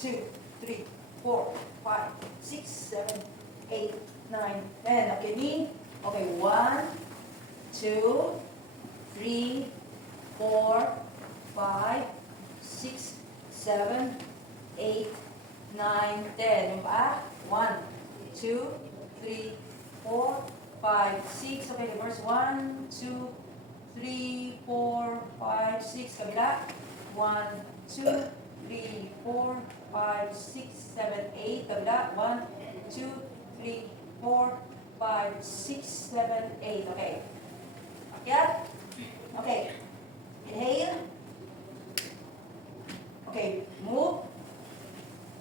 2, 3, 4, 5, 6, 7, 8, 9, 10. Okay, me? Okay, 1, 2, 3, 4, 5, 6, 7, 8, 9, 10. Yung paa? 1, 2, 3, 4, 5, 6. Okay, reverse. 1, 2, 3, 4, 5, 6. Kabila. 1, 2, 3, 4, 5, 6, 7, 8. Kabila. 1, 2, 3, 4, 5, 6, 7, 8. Okay. Akyat. Okay. Inhale. Okay. Move.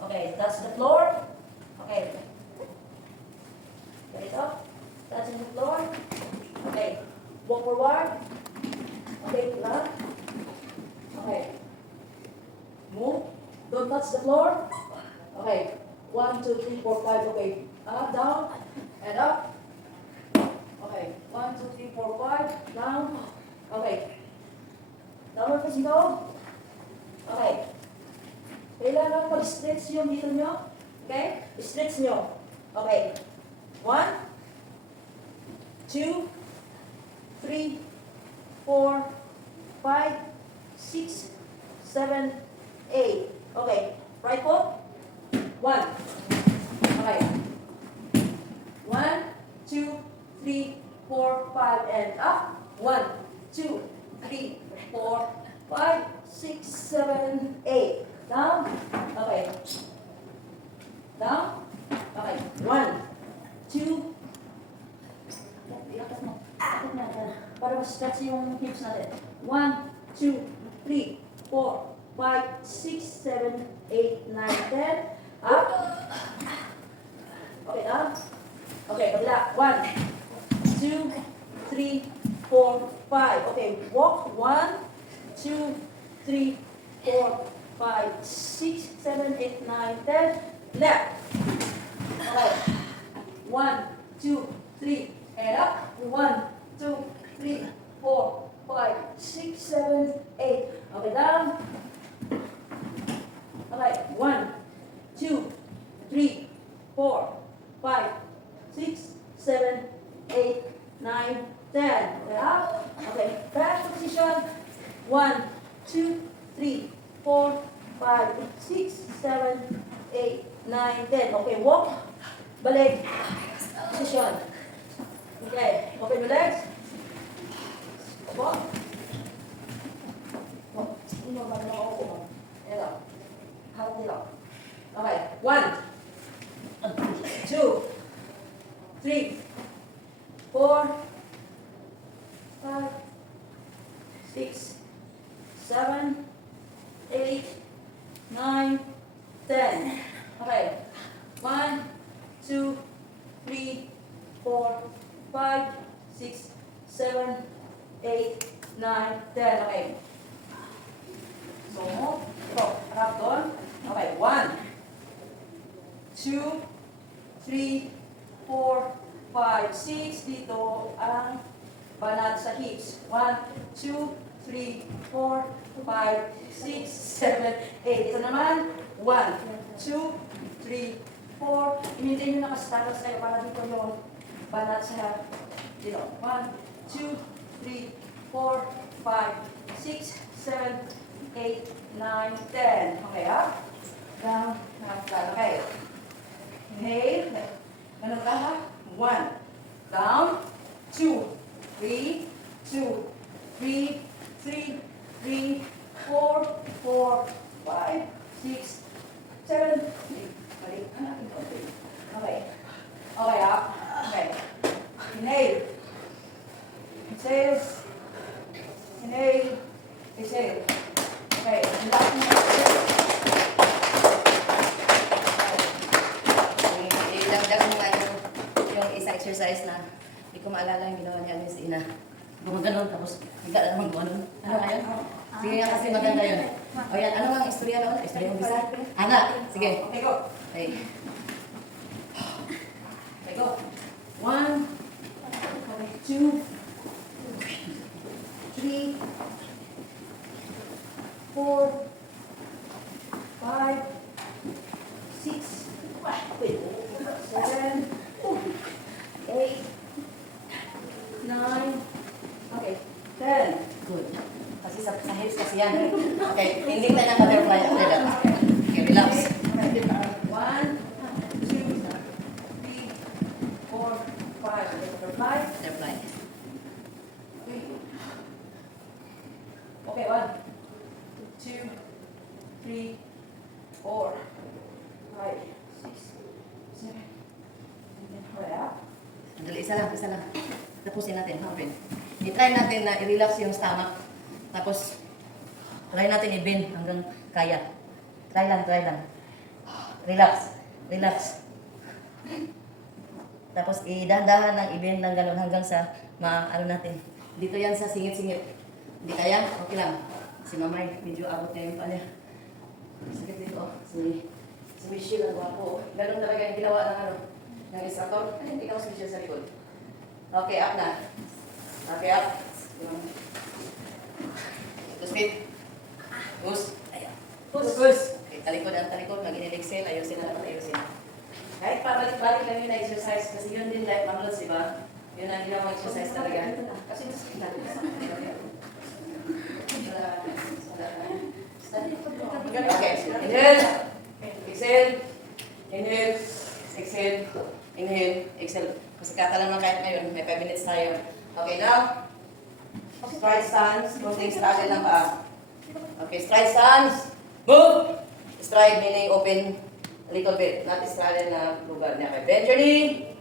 Okay. Touch the floor. Okay. Ganito. Touching the floor. Okay. Walk forward. Okay. Left. Okay. Move. Don't touch the floor. Okay. 1, 2, 3, 4, 5. Okay. Up, down, and up. Okay. 1, 2, 3, 4, 5. Down. Okay. Downward facing dog. Okay. Kailangan mag-stretch yung dito nyo. Okay? Stretch nyo. Okay. 1, 2, 3, 4, 5, 6, 7, 8. Okay. Right foot. 1. Okay. 1, 2, 3, 4, 5, and up. 1, 2, 3, 4, 5, 6, 7, 8. Down. Okay. Down. Okay. 1, 2. Para mas-stretch yung hips natin. 1, 2, 3, 4, 5, 6, 7, 8, 9, 10. Up. Okay, down. Okay, kabila. 1, 2, 3, 4, 5. Okay, walk. 1, 2, 3, 4, 5, 6, 7, 8, 9, 10. Left. Okay. 1, 2, 3. And up. 1, 2, 3, 4, 5, 6, 7, 8. Okay, down. Okay, 1, 2, 3, 4, 5, 6, 7, 8, 9, 10. Okay, up. Okay, back position. 1, 2, 3, 4, 5, 6, 7, 8, 9, 10. Okay, walk. Balik. Position. Okay, open your legs. Walk. Walk. Okay, 1, 2, 3, 4, 5, 6, 7, 8, 9, 10. Okay, 1, 2, 3, 4, 5, 6, 7, 8, 9, 10. Okay. So, ito, harap doon. Okay, 1, 2, 3, 4, 5, 6. Dito ang banat sa hips. 1, 2, 3, 4, 5, 6, 7, 8. Ito naman, 1, 2, 3, 4. Hindi nyo nakastatus kayo para dito yung banat sa dito. 1, 2, 3, 4, 5, 6, 7, 8, 9, 10. Okay, ha? Down, down, down. Okay. Inhale. Ganun ka, ha? 1. Down. 2. 3. 2. 3. 3. 3. 4. 4. 5. 6. 7. 8. Balik. Okay. Okay, ha? Okay. Inhale. Exhale. Inhale. Exhale. Okay. Relax mo. Idagdag mo nga yung isa exercise na hindi ko maalala yung ginawa niya Miss Ina. Gumaganon tapos higa na naman gumanon. Ano kaya? Sige nga kasi maganda yun. O yan, ano nga ang istorya na una? Istorya mo bisa? Ana, sige. Okay, go. Okay. Okay, go. 1. 2. 3. 4. 5. Yan. Good. Kasi sa hips kasi yan. Okay, hindi tayo ng butterfly. Relax. Okay, relax. 1, 2, 3, 4, 5. Butterfly. Butterfly. Okay. Okay, 1, 2, 3, 4, 5, 6, 7. And then hurry up. Dali, isa lang, isa lang. Tapusin natin, open. I-try natin na i-relax yung stomach. Tapos, try natin i-bend hanggang kaya. Try lang, try lang. Relax, relax. Tapos, i-dahan-dahan ng i-bend ng gano'n hanggang sa ano natin. Dito yan sa singit-singit. Hindi kaya? Okay lang. Si Mamay, medyo abot na yung pa niya. Sakit dito. Si Michelle, ang gwapo. Ganun talaga yung ginawa ng ng instructor. Ay, hindi ka mas Michelle sa likod. Okay, up na. Okay, up. Push feet. Push. Ayan. Push, push. Okay, talikod ang talikod. Mag-inhale, ayusin na lang, ayusin. Kahit pabalik-balik lang yun na exercise kasi yun din like Mamlots, di ba? Yun ang ginawang exercise talaga. Kasi mas okay, inhale, exhale, inhale, exhale, inhale, exhale. Kasi katalan lang kahit ngayon, may 5 minutes tayo. Okay, now, stride stance, konting struggle lang pa. Okay, stride stance, move! Stride meaning open a little bit, not struggle na lugar niya. Okay, bend your knee,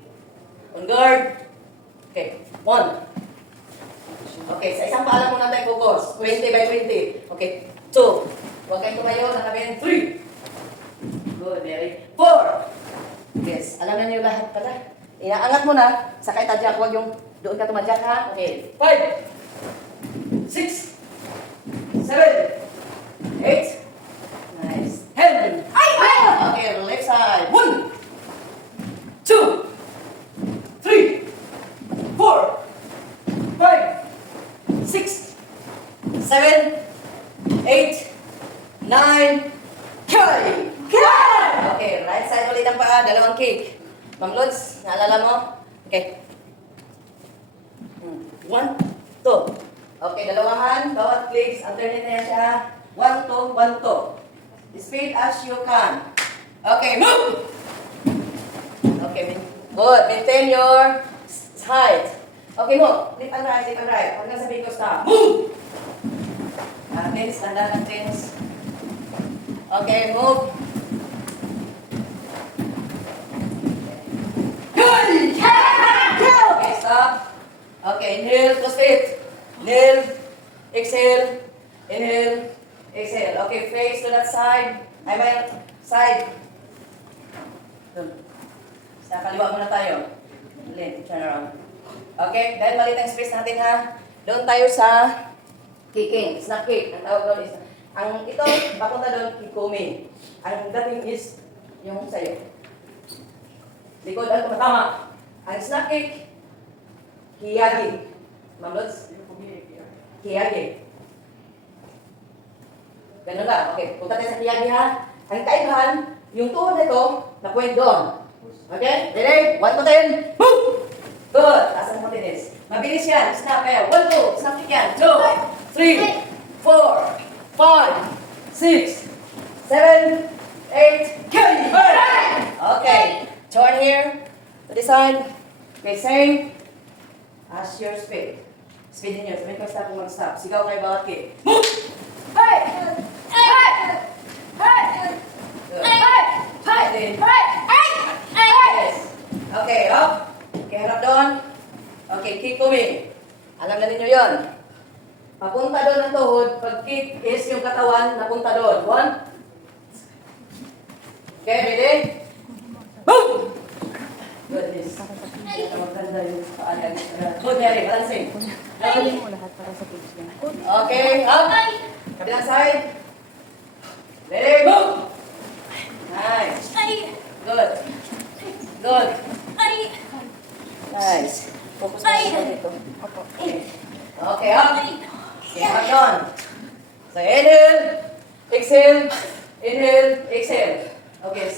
on guard. Okay, 1. Okay, sa isang paalam muna tayo focus. 20 by 20. Okay, 2. Huwag kayong tumayo, nakabend. 3. Good, very. 4. Yes, alam na niyo lahat pala. Inaangat mo na, sakay tadyak, huwag yung doon ka tumadyak ha. Okay, 5. 6. 7. 8. Nice. 10. Okay, left side. 1. 2. 3. 4. 5. 6, 7, 8, 9, carry! Okay, right side ulit ang paa, dalawang kick. Ma'am Lods, naalala mo? Okay. 1, 2. Okay, dalawahan, bawat clicks, alternate na siya. 1, 2, 1, 2. Speed as you can. Okay, move! Okay, good. Maintain your height. Okay mo, left and right, left and right. Huwag na sabihin ko stop. Move! Tense, tanda ng tense. Okay, move. Good! Okay, stop. Okay, inhale to straight. Inhale, exhale, inhale, exhale. Okay, face to that side. I mean, side. Doon. Sa kaliwa muna tayo. Left, turn around. Okay, dahil maliit ang space natin ha. Doon tayo sa kicking, snap kick. Ang tawag doon is, ang ito, papunta doon, kikumi. Ang dating is, yung sa'yo. Likod ang tumatama. Ang snap kick, kiyagi. Ma'am Lods? Kiyagi. Ganun lang. Okay, punta tayo sa kiyagi ha. Ang kaibahan, yung tuhod na ito, na-point doon. Okay, ready? 1 to 10. Move! Good. Taas ang confidence. Mabilis yan. Snap kayo. 1, 2. Snap kick yan. 2, 3, 4, 5, 6, 7, 8, carry! Okay. Turn here to the side. Okay, same as your speed. Speed din yun. Sabihin ko stop, one stop. Sigaw kayo bawat kick. Move! Hey! Hey! Hey! Good. Hey! Yes. Okay, up. Okay, harap doon. Okay, kick umi. Alam na ninyo yon. Papunta doon ang tuhod. Pag kick is yung katawan, napunta doon. 1. Okay, ready? Boom! Goodness. Maganda yung paalag. Good, Mary. Balancing. Okay, up. Kabilang side. Ready? Boom! Nice. Good. Good. Nice. Focus mo sa dito. Okay, up. Okay, up doon. So, inhale, exhale, inhale, exhale. Okay.